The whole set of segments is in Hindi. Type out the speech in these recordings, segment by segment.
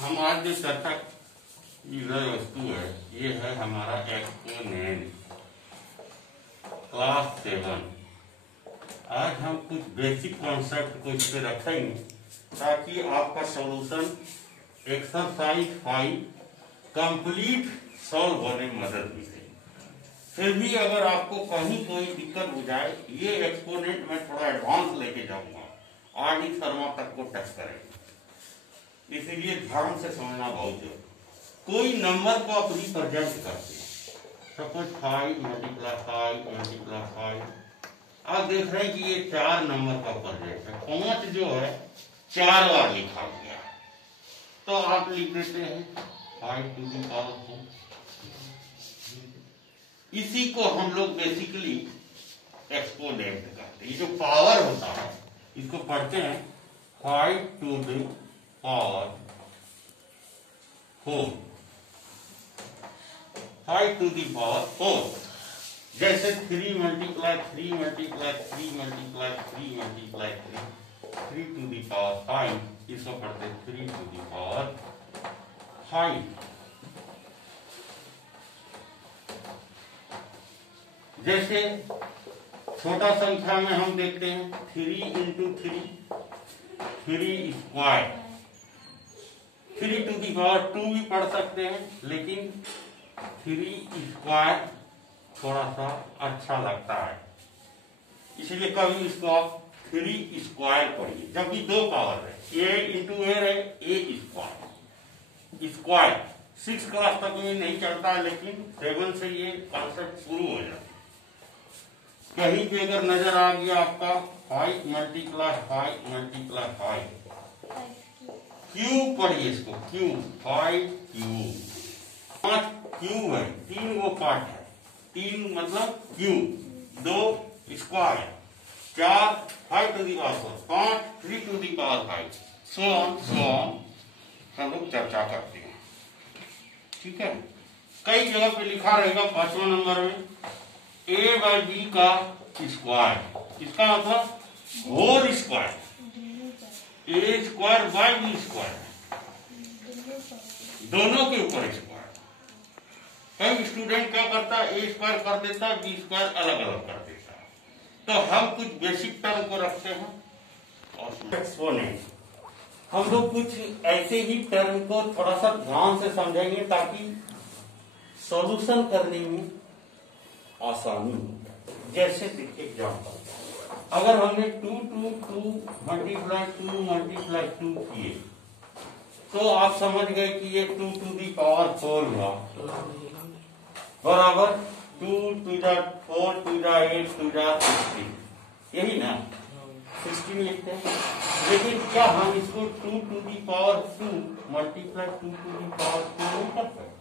हम आज जो चर्चा विषय वस्तु है ये है हमारा एक्सपोनेंट क्लास 7। आज हम कुछ बेसिक कॉन्सेप्ट को इस पे रखेंगे ताकि आपका सॉल्यूशन एक्सरसाइज 5 कंप्लीट सॉल्व होने में मदद मिले। फिर भी अगर आपको कहीं कोई दिक्कत हो जाए, ये एक्सपोनेंट मैं थोड़ा एडवांस लेके जाऊंगा, आर डी शर्मा तक को टच करेंगे, इसीलिए ध्यान से समझना बहुत जरूरी। कोई नंबर को आप रिप्रेजेंट करते हैं, सपोज 5 मल्टीप्लाई 5, आप देख रहे हैं कि ये 4 नंबर का प्रेजेंट है, 5 जो है 4 बार लिखा गया, तो आप लिख देते हैं 5 टू द पावर 4। इसी को हम लोग बेसिकली एक्सपोनेंट कहते हैं। ये जो पावर होता है इसको पढ़ते हैं 5 to the power 4, 5 to the power 4। जैसे 3 multiply 3 multiply 3 multiply 3 multiply 3 to the power 5, इसको पढ़ते हैं 3 टू द पावर 5। जैसे छोटा संख्या में हम देखते हैं 3 into 3 square, 3 to the power 2 भी पढ़ सकते हैं, लेकिन 3 स्क्वायर थोड़ा सा अच्छा लगता है, इसलिए कभी इसको आप 3 स्क्वायर पढ़िए। जब भी 2 पावर है, a इंटू ए रहे, a स्क्वायर 6 क्लास तक में नहीं चलता है, लेकिन 7 से ये कॉन्सेप्ट शुरू हो जाता है। कहीं पे अगर नजर आ गया आपका 5 मल्टीप्लाई 5, क्यूब पढ़िए इसको, क्यूब 5 क्यूब, 5 क्यूब है, 3 वो पार्ट है, 3 मतलब cube, 2 square, 4 5 to the power 5, 3 to the power 5, so on हम लोग चर्चा करते हैं। ठीक है, कई जगह पे लिखा रहेगा 5वां नंबर में a बाई बी का स्क्वायर, इसका मतलब whole square, a square by B square, दोनों के ऊपर स्क्वायर। कई स्टूडेंट क्या करता है, a स्क्वायर कर देता है, बी स्क्वायर अलग अलग कर देता है। तो हम कुछ बेसिक टर्म को रखते हैं और एक्सपोनेंट, हम लोग कुछ ऐसे ही टर्म को थोड़ा सा ध्यान से समझेंगे ताकि सॉल्यूशन करने में आसानी होता है। जैसे देखिए एग्जाम्पल, अगर हमने 2 मल्टीप्लाई 2 किए, तो आप समझ गए कि ये 2 टू दी पावर 4 हुआ, बराबर 2 to the 4 to the 8 to the 16, यही ना 16 लिखते हैं। लेकिन क्या हम इसको 2 to the power 2 multiply 2 to the power 2 नहीं कर सकते?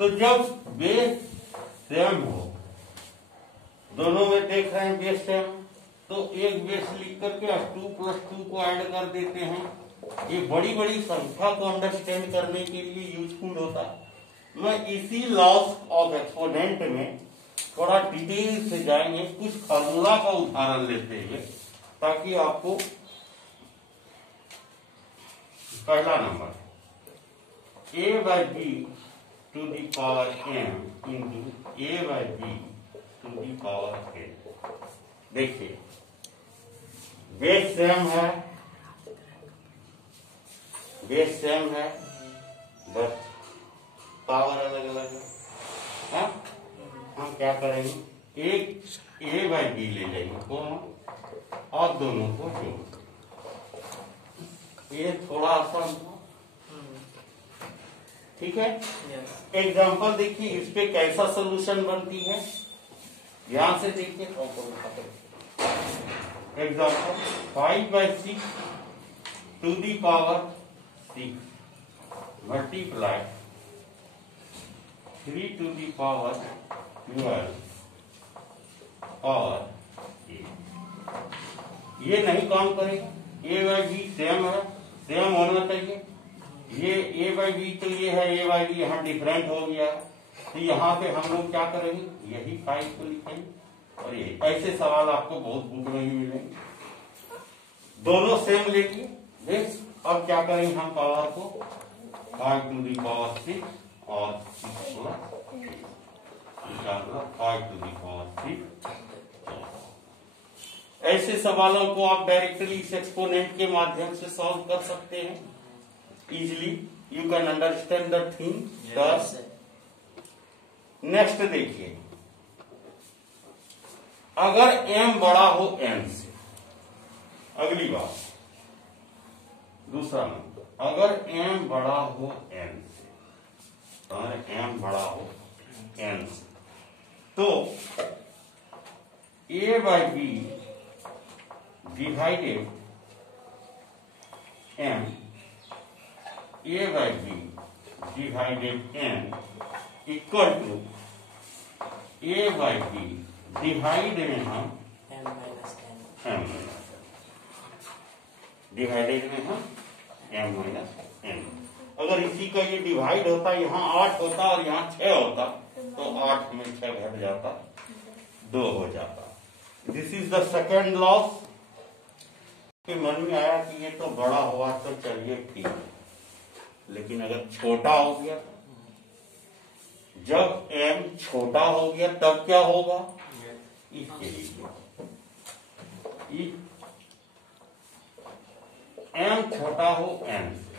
तो जब बेस सेम हो, दोनों में देख रहे हैं बेस सेम, तो एक बेस लिख करके 2 प्लस 2 को ऐड कर देते हैं। ये बड़ी बड़ी संख्या को अंडरस्टैंड करने के लिए यूजफुल होता है। मैं इसी लॉस ऑफ एक्सपोनेंट में थोड़ा डिटेल से जाएंगे, कुछ फार्मूला का उदाहरण लेते हुए, ताकि आपको पहला number a by B to the power m into a by B to the power n। देखिए बेस सेम है, बस पावर अलग अलग है। हाँ? हम क्या करेंगे, एक a बाई बी ले लेंगे दोनों और दोनों को जोड़, ये थोड़ा आसान, ठीक है। एग्जाम्पल देखिए इस पे कैसा सोल्यूशन बनती है, ध्यान से देखिए। Example 5 by 6 to the power 6 multiply 3 to the power 12 और ये नहीं काम करेगा, a बाई बी सेम है, सेम होना चाहिए। ये a बाई बी तो ये है, a बाई बी यहाँ डिफरेंट हो गया, तो यहाँ पे हम लोग क्या करेंगे, यही 5 को लिखेंगे। और ये ऐसे सवाल आपको बहुत बुक में ही मिलेंगे। दोनों सेम लेके अब क्या करेंगे हम पावर को 5 टू दी पावर 6 और 6 5 टू दी पावर 6। ऐसे सवालों को आप डायरेक्टली इस एक्सपोनेंट के माध्यम से सॉल्व कर सकते हैं easily. You can understand the thing. Next देखिए, अगर m बड़ा हो n से, अगली बात दूसरा नंबर, अगर m बड़ा हो n से, अगर m बड़ा हो n से, तो a by b divided m, a by b divided n equal to a by b divide में हम m डिवाइडेड में हम m माइनस n। अगर इसी का ये डिवाइड होता, यहाँ 8 होता और यहाँ 6 होता, तो 8 में 6 घट जाता, 2 हो जाता। This is the second law. के मन में आया कि ये तो बड़ा हुआ तो चलिए ठीक है, लेकिन अगर छोटा हो गया, जब m छोटा हो गया तब क्या होगा? इसके लिए m छोटा हो n से,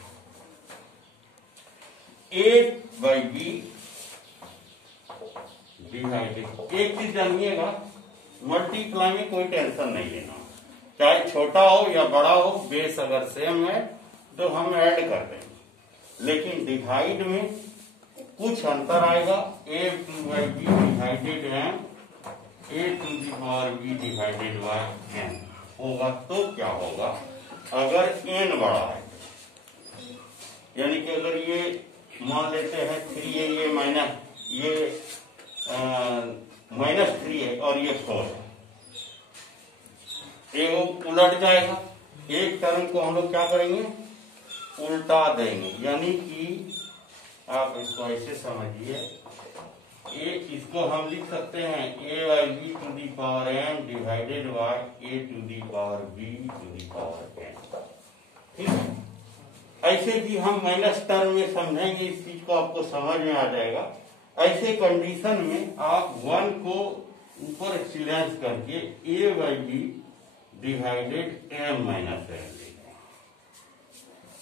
a by b डिवाइडेड, एक चीज जानिएगा, मल्टीप्लाई में कोई टेंशन नहीं लेना, चाहे छोटा हो या बड़ा हो, बेस अगर सेम है तो हम ऐड कर देंगे, लेकिन डिवाइड में कुछ अंतर आएगा। a by b divided m, a to the power b divided by n होगा। तो क्या होगा? अगर n बड़ा है, यानी कि अगर ये मान लेते हैं 3 है, ये माइनस -3 है और ये 4 है, ये उलट जाएगा। एक टर्म को हम लोग क्या करेंगे? उल्टा देंगे, यानी कि आप इसको ऐसे समझिए, इसको हम लिख सकते हैं a by b to the power m divided by a to the power b to the power n। ठीक है, ऐसे भी हम माइनस टर्म में समझेंगे, इस चीज को आपको समझ में आ जाएगा। ऐसे कंडीशन में आप 1 को ऊपर एक्सीलेंस करके a by b divided m minus n,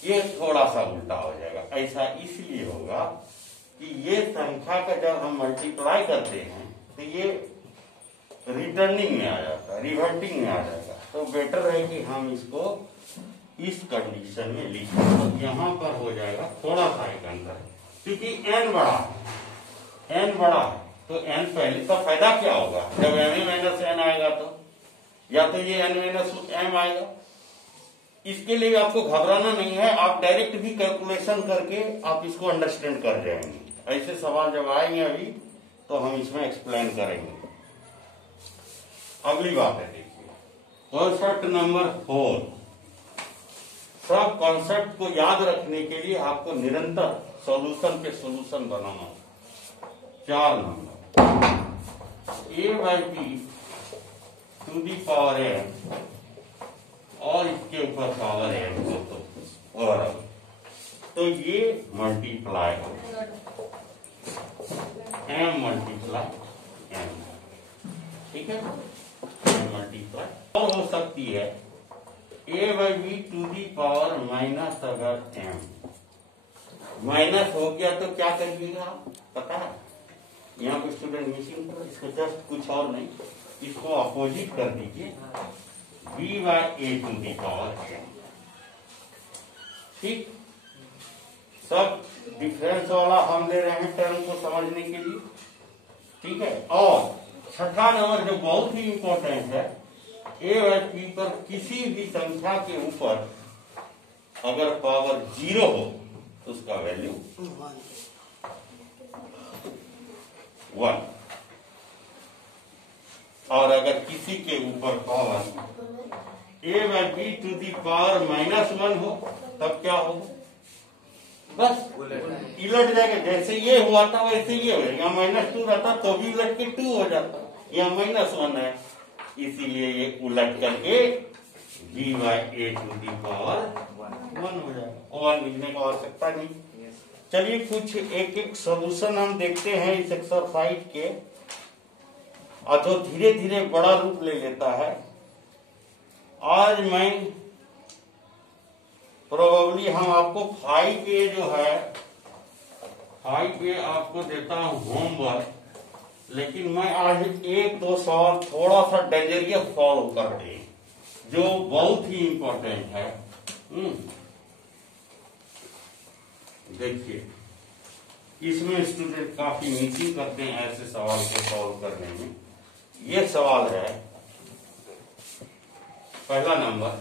ये थोड़ा सा उल्टा हो जाएगा। ऐसा इसलिए होगा कि ये संख्या का जब हम मल्टीप्लाई करते हैं तो ये रिटर्निंग में आ जाता है, रिवर्टिंग में आ जाएगा। तो बेटर है कि हम इसको इस कंडीशन में लिखें, तो यहाँ पर हो जाएगा थोड़ा सा एक अंतर, क्योंकि n बड़ा है तो n पहले तो फायदा क्या होगा? जब m माइनस n आएगा तो या तो ये n माइनस m आएगा। इसके लिए आपको घबराना नहीं है, आप डायरेक्ट भी कैलकुलेशन करके आप इसको अंडरस्टैंड कर जाएंगे। ऐसे सवाल जब आएंगे अभी तो हम इसमें एक्सप्लेन करेंगे। अगली बात है, देखिए कॉन्सेप्ट नंबर 4। सब कॉन्सेप्ट को याद रखने के लिए आपको निरंतर सॉल्यूशन पे सॉल्यूशन बनाना। 4 number, a by b to the power m और इसके ऊपर पावर m को तो ये मल्टीप्लाई हो, m मल्टीप्लाई m, ठीक है, m मल्टीप्लाई। और हो सकती है a by b to the power minus, अगर m माइनस हो गया तो क्या करिएगा पता है? यहाँ पे स्टूडेंट मिसिंग, इसको जस्ट कुछ और नहीं, इसको अपोजिट कर दीजिए, b by a to the power m। ठीक, सब डिफरेंस वाला हम ले रहे हैं टर्म को समझने के लिए। ठीक है, और छठा नंबर जो बहुत ही इंपॉर्टेंट है, a by p पर किसी भी संख्या के ऊपर अगर पावर 0 हो तो उसका वैल्यू 1, और अगर किसी के ऊपर power a by b to the power -1 हो तब क्या होगा? बस उलट जाएगा, जैसे ये हुआ था वैसे ये हो जाएगा। -2 रहता तो भी उलट के 2 हो जाता, यहाँ -1 है, इसीलिए ये उलट करके b by a to the power 1 हो जाएगा। और लिखने की आवश्यकता नहीं। चलिए कुछ एक एक सॉल्यूशन हम देखते हैं इस एक्सरसाइज के, और जो धीरे धीरे बड़ा रूप ले लेता है। आज मैं प्रोबेबली हम आपको 5A जो है 5A आपको देता हूं होमवर्क, लेकिन मैं आज एक दो सवाल थोड़ा सा डेंजरियस सॉल्व कर दे जो बहुत ही इंपॉर्टेंट है। देखिए इसमें स्टूडेंट काफी मीटिंग करते हैं ऐसे सवाल को सॉल्व करने में। ये सवाल है पहला नंबर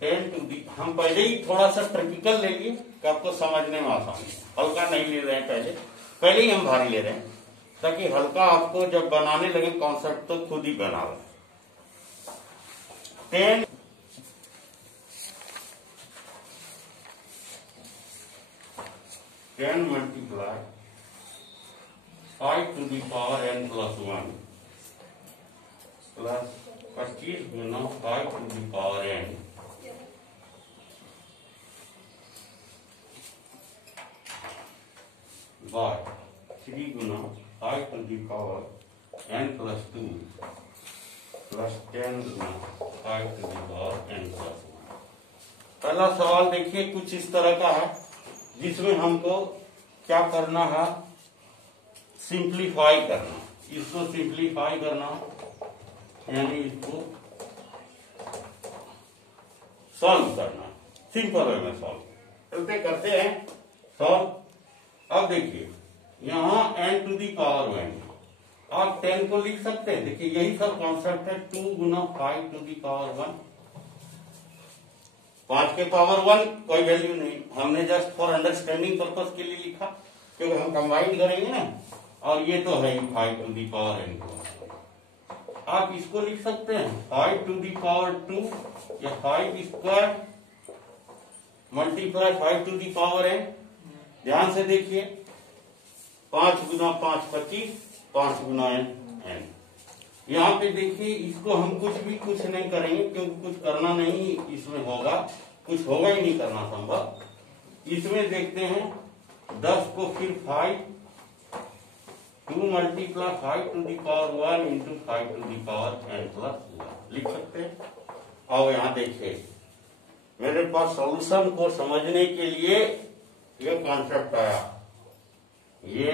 10 टू दी, हम पहले ही थोड़ा सा ट्रिपिकल ले लिए कि आपको समझने में आसानी है। हल्का नहीं ले रहे हैं, पहले ही हम भारी ले रहे हैं ताकि हल्का आपको जब बनाने लगे कॉन्सेप्ट तो खुद ही बना लो। 10 multiply 5 to the power n plus 1 plus 25 गुना 5 to the power n by 3 गुना 5 to the power n plus 2 plus 10 गुना 5 to the power n plus 1। पहला सवाल देखिए कुछ इस तरह का है जिसमें हमको क्या करना है, सिंप्लीफाई करना। इसको सिंप्लीफाई करना यानी इसको सॉल्व करना, सिंपल वे में सॉल्व चलते करते हैं सॉल्व। अब देखिए यहाँ n टू दी पावर 1 आप 10 को लिख सकते हैं। देखिए यही सब कॉन्सेप्ट है। 2 गुना 5 टू दी पावर 1, 5 के पावर 1 कोई वैल्यू नहीं, हमने जस्ट फॉर अंडरस्टैंडिंग पर्पस के लिए लिखा क्योंकि हम कंबाइन करेंगे ना। और ये तो है 5 टू दी पावर n। आप इसको लिख सकते हैं 5 टू दी पावर 2 या 5 square multiply 5 to the power n। ध्यान से देखिए 5 गुना 5 25, 5 गुना n। यहाँ पे देखिए इसको हम कुछ नहीं करेंगे क्योंकि कुछ करना नहीं इसमें होगा, कुछ होगा ही नहीं करना संभव। इसमें देखते हैं 10 को फिर 5 2 multiply 5 to the power 1 into 5 to the power n plus 1 लिख सकते हैं। और यहाँ देखिए मेरे पास सॉल्यूशन को समझने के लिए ये कॉन्सेप्ट आया, ये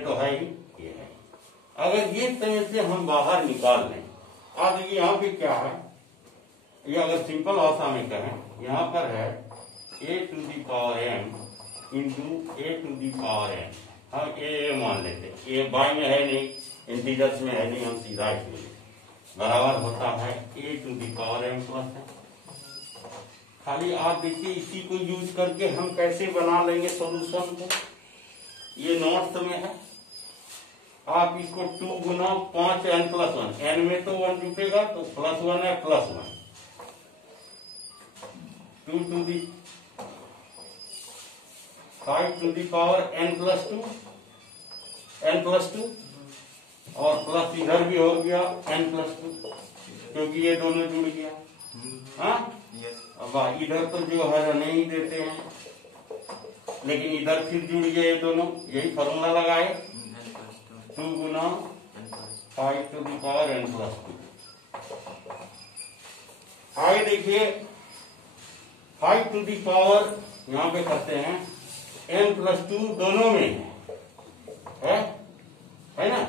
तो है ही, ये है। अगर ये तरह से हम बाहर निकाल लें, अब देखिए यहाँ पे क्या है, ये अगर सिंपल भाषा में कहें यहाँ पर है a to the power m into a to the power n। हम a मान लेते हैं, ये बाय में है नहीं, इंटीजर्स में है नहीं, हम सीधा इसमें बराबर होता है a to the power m plus है। खाली आप देखिए इसी को यूज करके हम कैसे बना लेंगे सॉल्यूशन को, ये नोट्स में है। आप इसको 2 गुना 5 n प्लस 1, n में तो 1 जुटेगा तो प्लस 1 है, plus 1 2 to the 5 to the power n plus 2 और प्लस इधर भी हो गया n प्लस 2 क्योंकि ये दोनों जुड़ गया। हाँ अब इधर तो जो है नहीं देते हैं, लेकिन इधर फिर जुड़ गए ये दोनों, यही फॉर्मूला लगाए 2 गुना 5 to the power n plus 2। आगे देखिए 5 टू दी पावर यहाँ पे करते हैं n प्लस 2 दोनों में है ना,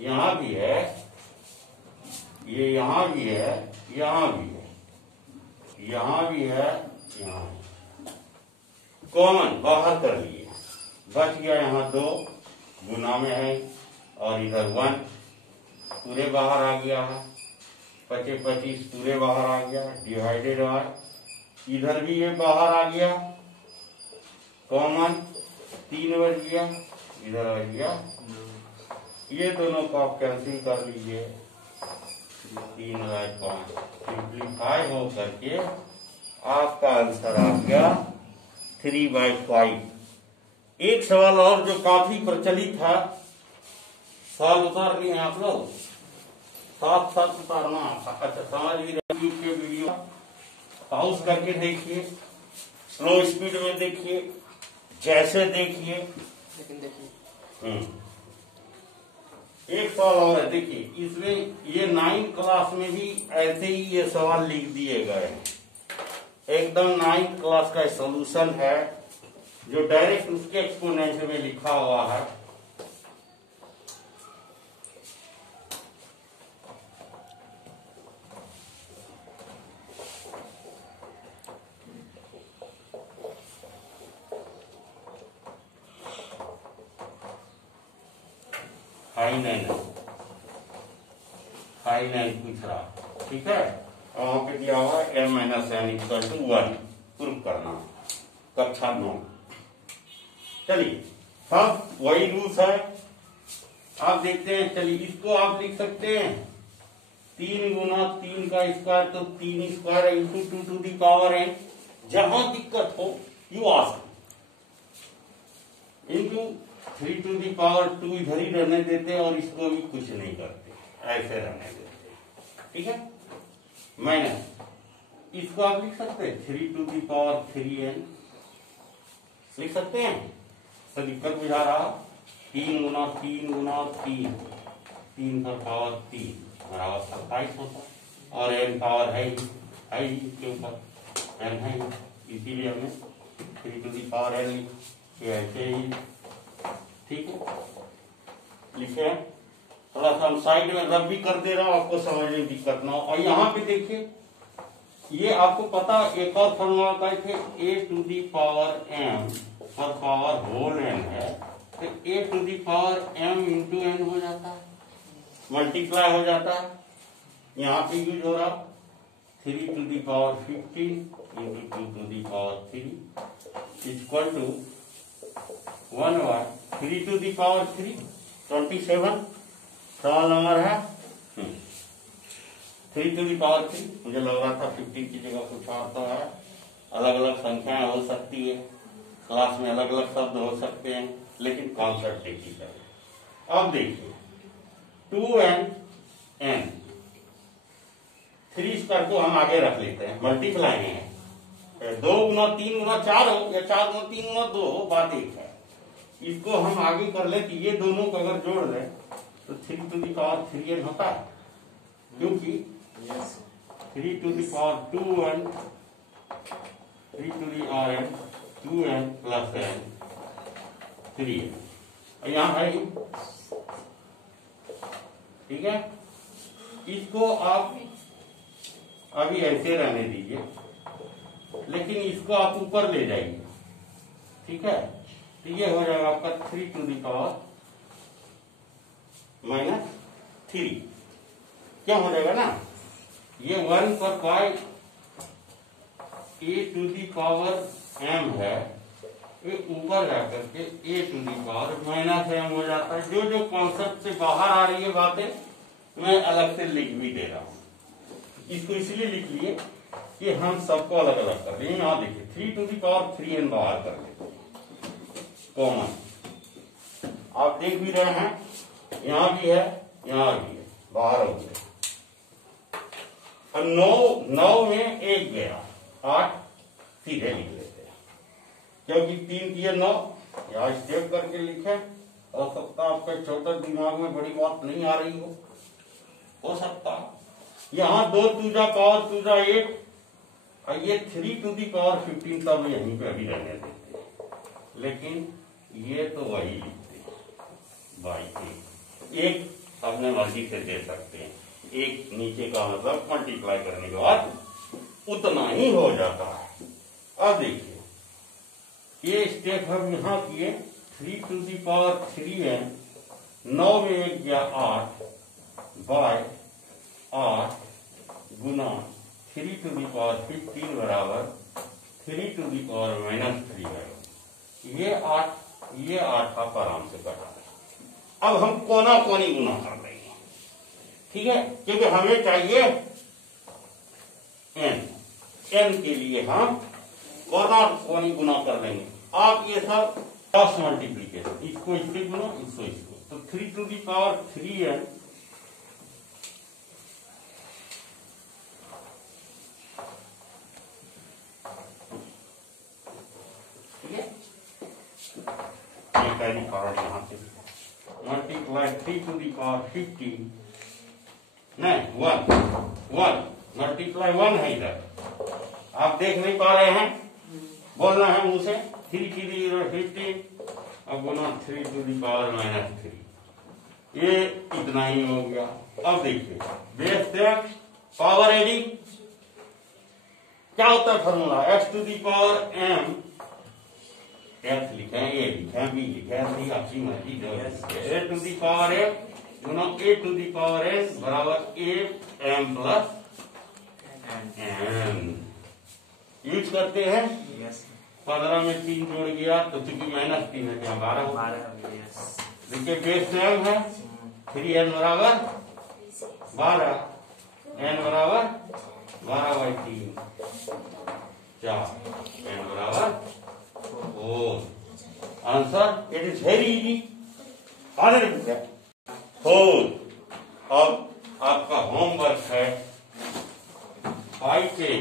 यहाँ भी है, ये यहाँ भी है, यहाँ भी है, यहाँ भी है, यहाँ है। कॉमन बाहर कर लिए, बच गया यहाँ 2 गुना में है और इधर 1 पूरे बाहर आ गया है, 25 पूरे बाहर आ गया, डिवाइडेड बाय इधर भी ये बाहर आ गया, कॉमन 3 बच गया, इधर आ गया, ये दोनों को आप कैंसिल कर लीजिए, 3/5 सिंप्लीफाई हो करके आपका आंसर आ गया 3/5। एक सवाल और जो काफी प्रचलित था, सवाल उतार लिए आप लोग, साथ साथ उतारना। अच्छा समझ भी रहे के वीडियो पॉज करके देखिए, स्लो स्पीड में देखिए, जैसे देखिए। लेकिन देखिए एक सवाल और है, देखिए इसमें ये 9th क्लास में भी ऐसे ही ये सवाल लिख दिए गए हैं, एकदम 9th क्लास का सॉल्यूशन है जो डायरेक्ट उसके एक्सपोनेंट में लिखा हुआ है। फाइनल पूछ रहा, ठीक है। वहां पे दिया हुआ m - n = 1 प्रूफ करना, कक्षा 9। चलिए सब वही रूल्स है, आप देखते हैं। चलिए इसको आप लिख सकते हैं 3 गुना 3 का स्क्वायर, तो 3 square into 2 to the power n। जहां दिक्कत हो you ask, into 3 to the power 2 इधर ही रहने देते हैं और इसको भी कुछ नहीं करते, ऐसे रहने देते हैं, ठीक है। माइनस इसको आप लिख सकते हैं 3 टू दी पावर 3n लिख सकते हैं। तो दिक्कत बुझा रहा 3 गुना 3 गुना 3, 3 का पावर 3 बराबर 27 होता, और n पावर है ही के ऊपर n है, इसीलिए हमने 3 टू दी पावर n ऐसे ही, ठीक है। लिखे थोड़ा सा हम साइड में रब भी कर दे रहा हूं, आपको समझने में दिक्कत ना हो। और यहाँ पे देखिए ये आपको पता एक और फॉर्मूला का थे, a to the power m पर पावर होल n है, तो a to the power m into n हो जाता है, मल्टीप्लाई हो जाता है। यहाँ पे यूज हो रहा 3 to the power 15 into 2 to the power 3 equal to 1/3 to the power 3 27। सवाल नंबर है 3 टू दी पावर 3। मुझे लग रहा था 15 की जगह कुछ और तो है, अलग अलग संख्याएं हो सकती है, क्लास में अलग अलग शब्द हो सकते हैं, लेकिन कॉन्सेप्ट एक ही है। अब देखिए 2n n 3 स्क्वायर को हम आगे रख लेते हैं, मल्टीप्लाई है, 2 गुना 3 गुना 4 हो या 4 गुना 3 गुना 2 हो, बात एक है। इसको हम आगे कर ले कि ये दोनों को अगर जोड़ लें तो 3 टू दी पावर 3n होता है, क्योंकि 3 to the power 2n 3 to the power n 2n plus n 3n यहाँ है, ठीक है। इसको आप अभी ऐसे रहने दीजिए, लेकिन इसको आप ऊपर ले जाइए, ठीक है। तो ये हो जाएगा आपका 3 टू दी पावर -3, क्या हो जाएगा ना, ये 1 पर पाई a to the power m है, ये ऊपर जाकर के a to the power -m हो जाता है। जो जो कॉन्सेप्ट से बाहर आ रही है बातें मैं अलग से लिख भी दे रहा हूं, इसको इसलिए लिख लिए कि हम सबको अलग अलग कर देंगे। यहाँ देखिए 3 टू दी पावर 3n बाहर कर लेते कॉमन, आप देख भी रहे हैं, यहाँ भी है यहाँ भी है, बाहर हो गया। और 9 में 1 गया, 8 सीधे लिख लेते हैं, क्योंकि 3 किए 9, यहाँ स्टेप करके लिखे। हो सकता आपके छोटे दिमाग में बड़ी बात नहीं आ रही हो सकता। यहाँ 2 टू द पावर 2 द 8 और ये 3 टू दी पावर 15 तब यहीं पे अभी रहने देते हैं, लेकिन ये तो वही लिखते हैं बाई एक अपने मर्जी से दे सकते हैं, एक नीचे का मतलब मल्टीप्लाई करने के बाद उतना ही हो जाता है। अब देखिए ये स्टेप हम यहाँ किए 3 टू दी पावर 3n, 9 में 1 गया 8 बाय 8 गुना 3 टू दी पावर 15 बराबर 3 टू दी पावर -3 है। ये 8 आप आराम से कटा दें। अब हम कोना कोनी गुना कर देंगे, ठीक है, क्योंकि हमें चाहिए n के लिए हम कोना कोनी गुना कर लेंगे। आप ये सब क्रॉस मल्टीप्लीकेशन, इसको इससे गुना, इसको, तो 3 टू दी पावर 3n ठीक है। ये कैरी फॉरवर्ड यहाँ से मल्टीप्लाई 3 to the power 50 नहीं 1 मल्टीप्लाई 1 है इधर, आप देख नहीं पा रहे हैं, बोलना है मुझे 3 की 50 अब बोला 3 to the power -3, ये इतना ही हो गया। अब देखिए बेस से पावर एडिंग क्या होता है formula, x to the power m, x लिखे हैं, a लिखे हैं, b लिखे हैं, c आपकी मर्जी जो है, a to the power m दोनों a to the power n बराबर a m plus n use करते हैं। 15 में 3 जोड़ गया तो चूंकि -3 है क्या 12 होगा। देखिए बेस सेम है, 3n बराबर 12, n बराबर 12/3, 4 n बराबर 4। Answer it is very easy. 4। अब आपका होमवर्क है 5 के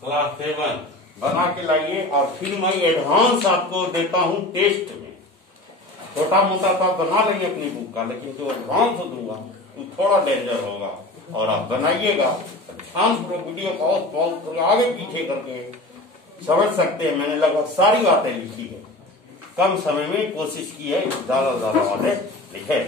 क्लास 7 बना के लाइए, और फिर मैं एडवांस आपको देता हूं टेस्ट में। छोटा मोटा तो आप बना लेंगे अपनी बुक का, लेकिन जो एडवांस दूंगा वो थोड़ा डेंजर होगा, और आप बनाइएगा ध्यान से, वीडियो पॉज आगे पीछे करके समझ सकते हैं। मैंने लगभग सारी बातें लिखी है, कम समय में कोशिश की है ज्यादा वाले लिखे।